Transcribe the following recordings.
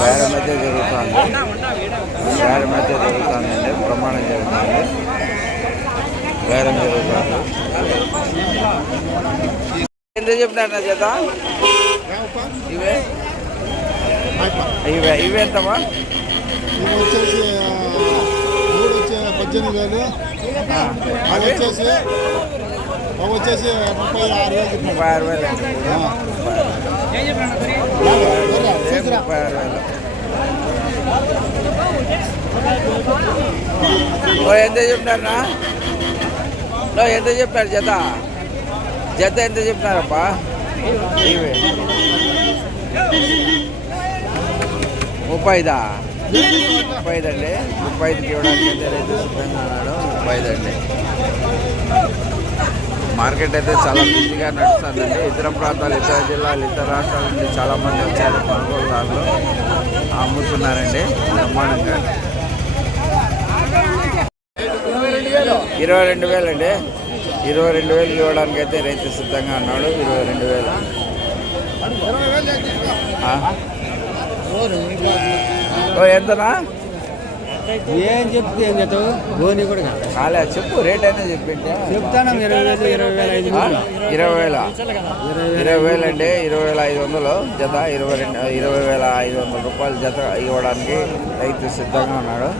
బేరం అయితే జరుగుతుంది. బేరం అయితే జరుగుతుందండి ప్రమాణం జరుగుతుంది. బేరం జరుగుతుంది. ఎంత చెప్పినారు నా చేత? ఇవే? ఇవే ఇవే ఎంతమ్మా? ఇవి వచ్చేసి పద్దెనిమిది వేలు. అవి వచ్చేసి అవి వచ్చేసి ముప్పై ఆరు వేలు. ముప్పై ఆరు వేలు. ఎంత చెప్పినారా ఎంత చెప్పినారు జత? జత ఎంత చెప్పినారప్పా ఇవే ముప్పై ముప్పై ఐదు అండి ముప్పై ఐదుకి ఇవ్వడానికి అయితే రైతు సిద్ధంగా ఉన్నాడు ముప్పై ఐదు అండి మార్కెట్ అయితే చాలా బిజీగా నడుస్తుందండి. ఇతర ప్రాంతాలు ఇతర జిల్లాలు ఇతర రాష్ట్రాల నుండి చాలా మంది వచ్చారు. కొనుగోలుదారులు అమ్ముతున్నారండి. నిర్మాణంగా ఇరవై రెండు వేలు అండి. ఇరవై రెండు వేలు ఇవ్వడానికి అయితే రైతు సిద్ధంగా ఉన్నాడు. ఇరవై రెండు వేలు. ఓ ఎంతనా? ఏం చెప్తే ఏం చెప్తావు? ధోని కూడా. కాలే చెప్పు రేట్ అయినా చెప్పింటే? చెప్తాను ఇరవై వేలు ఇరవై వేల ఐదు. ఇరవై వేల. ఇరవై వేలు? ఇరవై వేలు అండి ఇరవై వేల ఐదు వందలు జత ఇరవై రెండు ఇరవై వేల ఐదు వందల రూపాయలు జత ఇవ్వడానికి రైతు సిద్ధంగా ఉన్నాడు.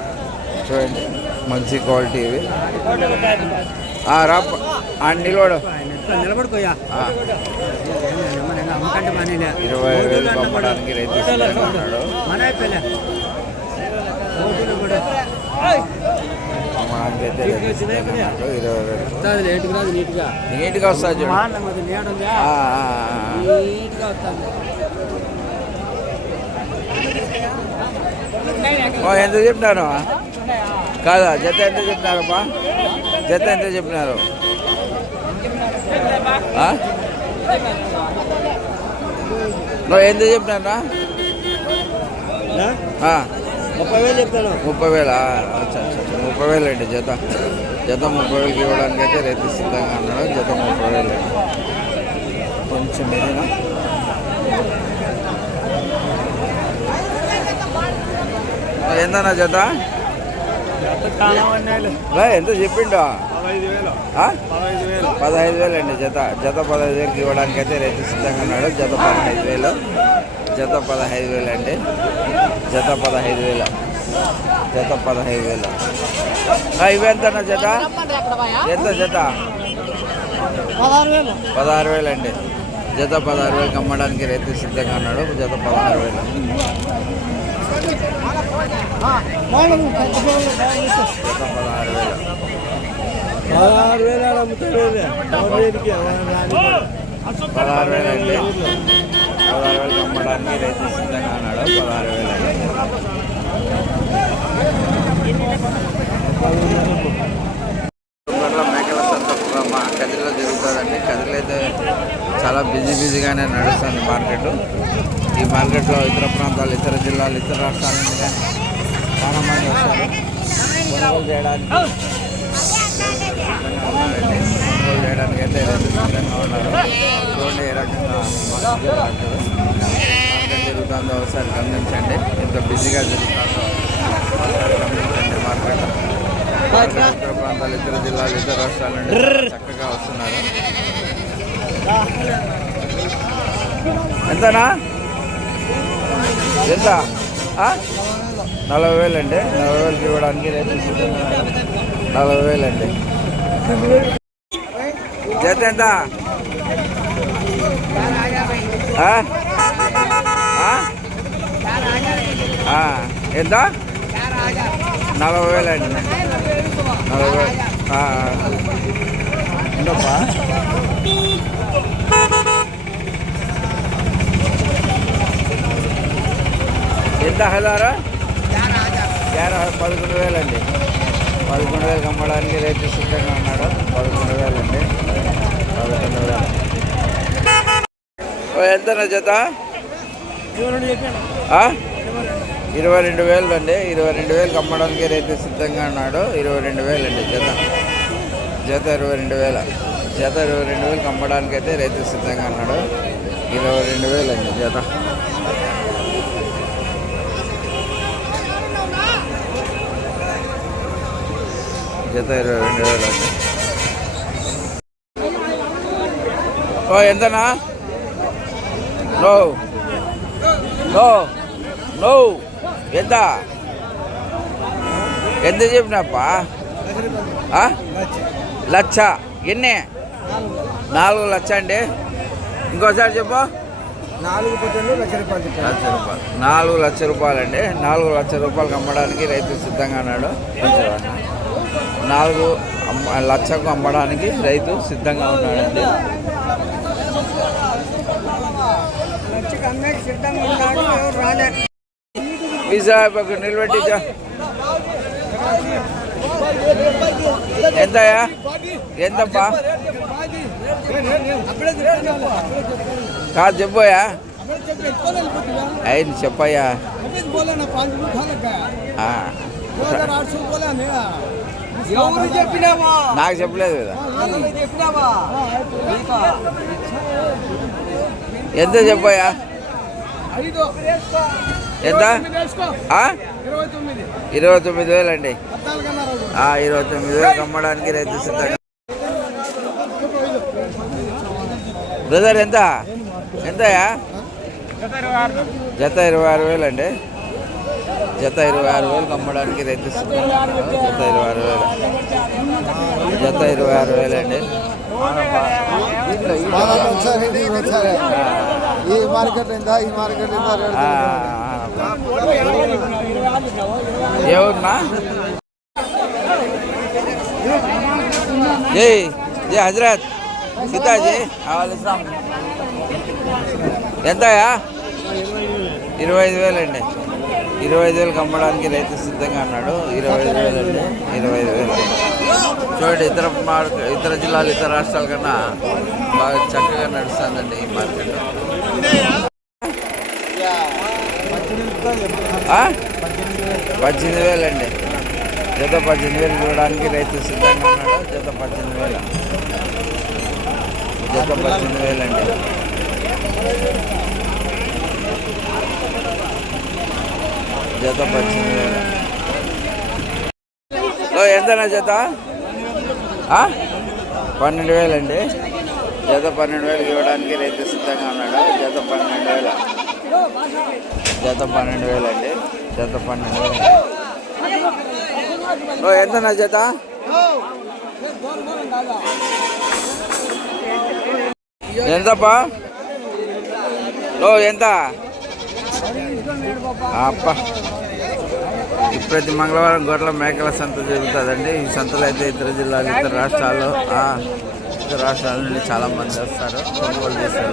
చూడండి మంచి క్వాలిటీ ఇవి. ఆ, రా నిలబడు. నిలబడుకోయా ఆ, అమ్మకంటే మనీలే ఇరవై వేలు పంపడానికి రైతు సిద్ధంగా ఉన్నాడు మన అయిపోయలే ఓటీలు కూడా అమ్మడానికి అయితే రైతు సిద్ధంగా ఉన్నాడు ఇరవై వేలు వస్తుంది లేటుగా రాదు నీట్గా నీట్గా వస్తుంది చూడు ఎంత చెప్పినారు కాదా జత ఎంత చెప్పినారమ్మా జత ఎంత చెప్పినారు నువ్వు ఎంత చెప్పినారా ముప్పై వేలు చెప్తాను. ముప్పై వేలా? అచ్చా అచ్చా. ముప్పై వేలు అండి జత. జత ముప్పై వేలకి ఇవ్వడానికి అయితే రైతు సిద్ధంగా అన్నాడు జత ముప్పై వేలు. కొంచెం ఏదైనా. ఎంతనా జత? ఎంత చెప్పిండు? పదహైదు వేలు. అండి జత. జత పదహైదు వేలకి ఇవ్వడానికి అయితే రైతు సిద్ధంగా ఉన్నాడు. జత పదహైదు వేలు. జత పదహైదు వేలు అండి జత పదహైదు వేలు. జత పదహైదు వేలు. ఆ, ఇవి ఎంతనా జత? ఎంత జత? పదహారు వేలు. పదహారు వేలు అండి. జత పదహారు వేలకు అమ్మడానికి రైతు సిద్ధంగా ఉన్నాడు. జత పదహారు వేలు. జత పదహారు వేలు. పదహారు వేలు పదహారు వేలు అండి. పదహారు వేలకు అమ్మడానికి రైతు సిద్ధంగా ఉన్నాడు. పదహారు వేలు మేకల సంత మా కదిరిలో జరుగుతుందండి. కదిరిలో అయితే చాలా బిజీ బిజీగానే నడుస్తుంది మార్కెట్. ఈ మార్కెట్లో ఇతర ప్రాంతాలు ఇతర జిల్లాలు ఇతర రాష్ట్రాల నుంచి చాలా మంది వస్తారు. కొనుగోలు చేయడానికి. కొనుగోలు చేయడానికి అయితే సిద్ధంగా ఉన్నారు. చూడండి ఏ రకంగా మార్కెట్ జరుగుతుందో ఒకసారి గమనించండి. ఎంత బిజీగా జరుగుతుందో ఒకసారి గమనించండి. మార్కెట్ ఇతర ప్రాంతాలు ఇతర జిల్లాలు ఇతర రాష్ట్రాల నుండి చక్కగా వస్తున్నారు. ఎంతనా? ఎంత? నలభై వేలు అండి నలభై వేలకి ఇవ్వడానికి రేపు నలభై వేలు అండి జత ఎంత ఎంత? నలభై వేలు అండి. నలభై వేలు. ఉండప్పా ఎంత హజారా పదకొండు వేలు అండి. పదకొండు వేలు అమ్మడానికి రేటు సిద్ధంగా ఉన్నాడు. పదకొండు వేలండి ఎంత ఓ, జత? ఇరవై రెండు వేలు అండి ఇరవై రెండు వేలకు అమ్మడానికి రైతు సిద్ధంగా ఉన్నాడు. ఇరవై రెండు వేలు అండి జత. జత ఇరవై రెండు వేల. జత ఇరవై రెండు వేలకు అమ్మడానికి అయితే రైతు సిద్ధంగా ఉన్నాడు. ఇరవై రెండు వేలు అండి జత. జత ఇరవై రెండు వేలు అండి. ఓ ఎంతనా? నో. నో. నో. ఎంత? ఎంత చెప్పినప్పా? ఆ? లక్ష ఎన్ని? నాలుగు లక్ష అండి. ఇంకోసారి చెప్పు. నాలుగు లక్ష రూపాయలు లక్ష రూపాయలు. నాలుగు లక్ష రూపాయలండి. నాలుగు లక్ష రూపాయలకు అమ్మడానికి రైతు సిద్ధంగా ఉన్నాడు. నాలుగు లక్షకు అమ్మడానికి రైతు సిద్ధంగా ఉన్నాడండి. అమ్మాయి సిద్ధంగా ఉన్నాడు ఎవరు నిలబెట్టించా ఎంతయా ఎంతప్పా? కాదు చెప్పోయా అయింది చెప్పయ్యా. నాకు చెప్పలేదు కదా. ఎంత చెప్పయ్యా? ఎంత? ఆ? ఇరవై తొమ్మిది. వేలు అండి ఆ, ఇరవై తొమ్మిది వేలు అమ్మడానికి రైతు సిద్ధంగా. బ్రదర్ ఎంత? ఎంతయా జత ఇరవై ఆరు వేలు అండి జత ఇరవై ఆరు వేలకు అమ్మడానికి రైతు సిద్ధంగా. జత ఇరవై ఆరు వేలు. జత ఇరవై ఆరు వేలు. అండి ఈ మార్కెట్ ఇందా ఈ మార్కెట్ ఇందా ఏమన్నా జై జై హజరత్ సీతాజీ కావాలిస్తాం ఎంతయా ఇరవై ఐదు వేలు అండి ఇరవై ఐదు వేలు కమ్మడానికి రైతు సిద్ధంగా అన్నాడు ఇరవై ఐదు వేలు అండి ఇరవై ఐదు వేలు. చూడండి ఇతర మార్కెట్ ఇతర జిల్లాలు ఇతర రాష్ట్రాల కన్నా బాగా చక్కగా నడుస్తుందండి ఈ మార్కెట్. పద్దెనిమిది వేలు అండి. జత పద్దెనిమిది వేలు చూడడానికి రైతు సిద్ధంగా ఉన్నాడు. జత పద్దెనిమిది వేలు. జత పద్దెనిమిది వేలు అండి. జత పద్దెనిమిది వేలు. ఓ, ఎంతనా జత? పన్నెండు వేలండి జత పన్నెండు వేలు ఇవ్వడానికి రైతు సిద్ధంగా ఉన్నాడు. జత పన్నెండు వేల. జత పన్నెండు వేలండి జత పన్నెండు ఓ ఎంతనా జత ఎంతప్పా? ఓ ఎంత? అప్ప. ఈ ప్రతి మంగళవారం గొర్రెల మేకల సంత జరుగుతుందండి. ఈ సంతలో అయితే ఇతర జిల్లాలు ఇతర రాష్ట్రాలు ఆ, ఇతర రాష్ట్రాల నుండి చాలా మంది వస్తారు. కొనుగోలు చేస్తారు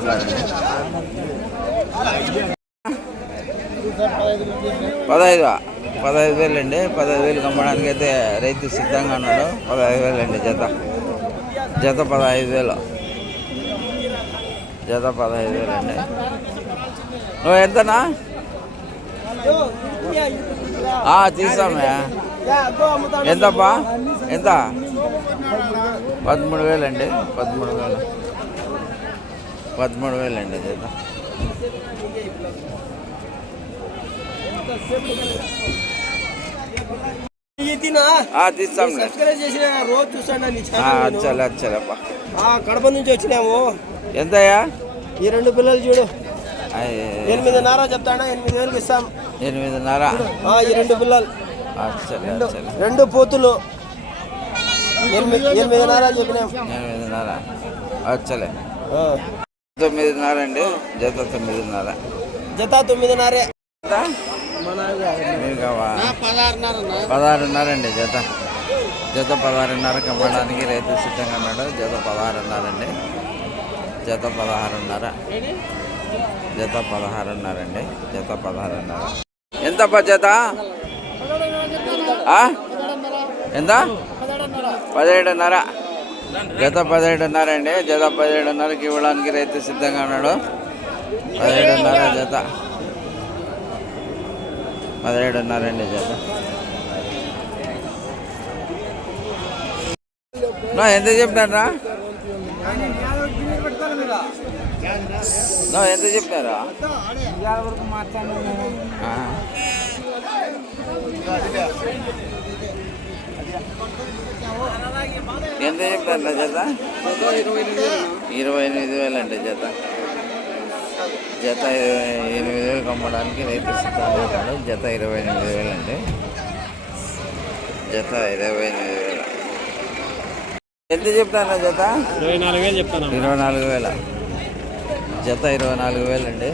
పదహైదు పదహైదు వేలు అండి పదహైదు వేలు కమ్మడానికి అయితే రైతు సిద్ధంగా ఉన్నాడు. పదహైదు వేలు అండి జత. జత పదహైదు వేలు. జత పదహైదు వేలు అండి నువ్వు ఎంతనా? తీసామే ఎంతప్పా? ఎంత? పదమూడు వేలు అండి పదమూడు వేలు. పదమూడు వేలు అండి జత. కడప నుంచి వచ్చినాము ఎంతయ్యా? ఈ రెండు పిల్లలు చూడు. అయ్య, ఎనిమిదిన్నర చెప్తానా? ఎనిమిది వేలకు ఇస్తాం. ఎనిమిదిన్నర? ఆ, ఈ రెండు పిల్లలు. రెండు పోతులు. ఎనిమిది ఎనిమిదిన్నర చెప్పినాం. ఎనిమిదిన్నర. అచ్చలే ఆ. తొమ్మిదిన్నర అండి. జత తొమ్మిదిన్నర. జత తొమ్మిదిన్నరే? మీరు కావా పదహారున్నర అండి జత. జత పదహారున్నరకి అమ్మడానికి రైతు సిద్ధంగా ఉన్నాడు. జత పదహారున్నర అండి జత పదహారున్నర. జత పదహారున్నర అండి జత పదహారున్నర. ఎంత జత? ఎంత? పదిహేడున్నర. జత పదిహేడున్నర అండి జత పదిహేడున్నరకి ఇవ్వడానికి రైతు సిద్ధంగా ఉన్నాడు. పదిహేడున్నర జత. పదిహేడున్నర అండి జత. ఎంత చెప్పారా నా ఎంత చెప్పారా ఎంత చెప్పారు జత? ఇరవై ఎనిమిది వేలు అండి జత. జత ఇరవై ఎనిమిది వేలు అమ్మడానికి రైతు సిద్ధంగా జత ఇరవై ఎనిమిది వేలు అండి. జత ఇరవై ఎనిమిది వేలు. ఎంత చెప్తాను జత? ఇరవై నాలుగు వేలు చెప్తాను ఇరవై నాలుగు వేల. జత ఇరవై నాలుగు వేలు అండి.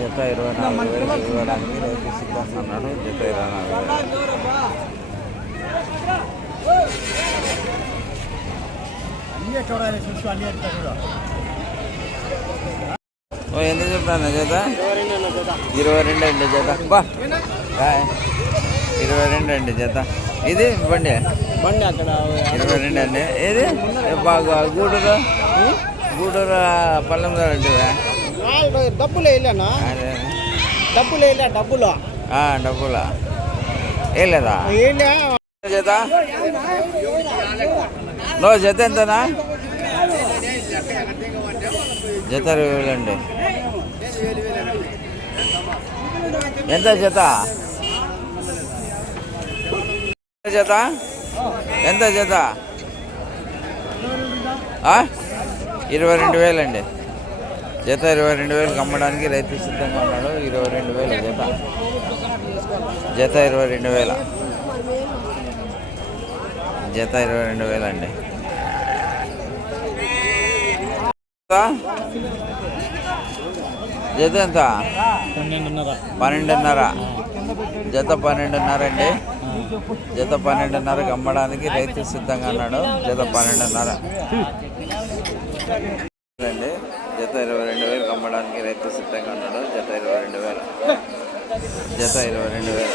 జత ఇరవై నాలుగు వేలు ఇవ్వడానికి రైతు ఉన్నాడు జత ఇరవై నాలుగు వేలు. ఓ ఎంత చెప్తాను జత? ఇరవై రెండు అండి బా. బాయ్. ఇరవై రెండు అండి జత. ఇది బండి? బండి అక్కడ. ఇరవై రెండు అండి. ఏది? బాగా గూడూరు? గూడూరు పల్లెం అంటే డబ్బులు వేయలేనా? డబ్బులు వేయలే డబ్బులు. డబ్బులా? ఏ లేదా వేయలే. జత? నో జత ఎంతనా? జత ఇరవై వేలు అండి. ఎంత జత? జత? ఎంత జత? ఇరవై రెండు వేలండి జత ఇరవై రెండు వేలకు అమ్మడానికి రైతు సిద్ధంగా ఉన్నాడు. ఇరవై రెండు వేల జత. జత ఇరవై రెండు వేల. జత ఇరవై రెండు వేలండి జత ఎంత? పన్నెండున్నర. పన్నెండున్నర. జత పన్నెండున్నర అండి. జత పన్నెండున్నరకి అమ్మడానికి రైతు సిద్ధంగా ఉన్నాడు. జత పన్నెండున్నర. అండి. జత ఇరవై రెండు వేలకు అమ్మడానికి రైతు సిద్ధంగా ఉన్నాడు. జత ఇరవై రెండు వేల. జత ఇరవై రెండు వేల.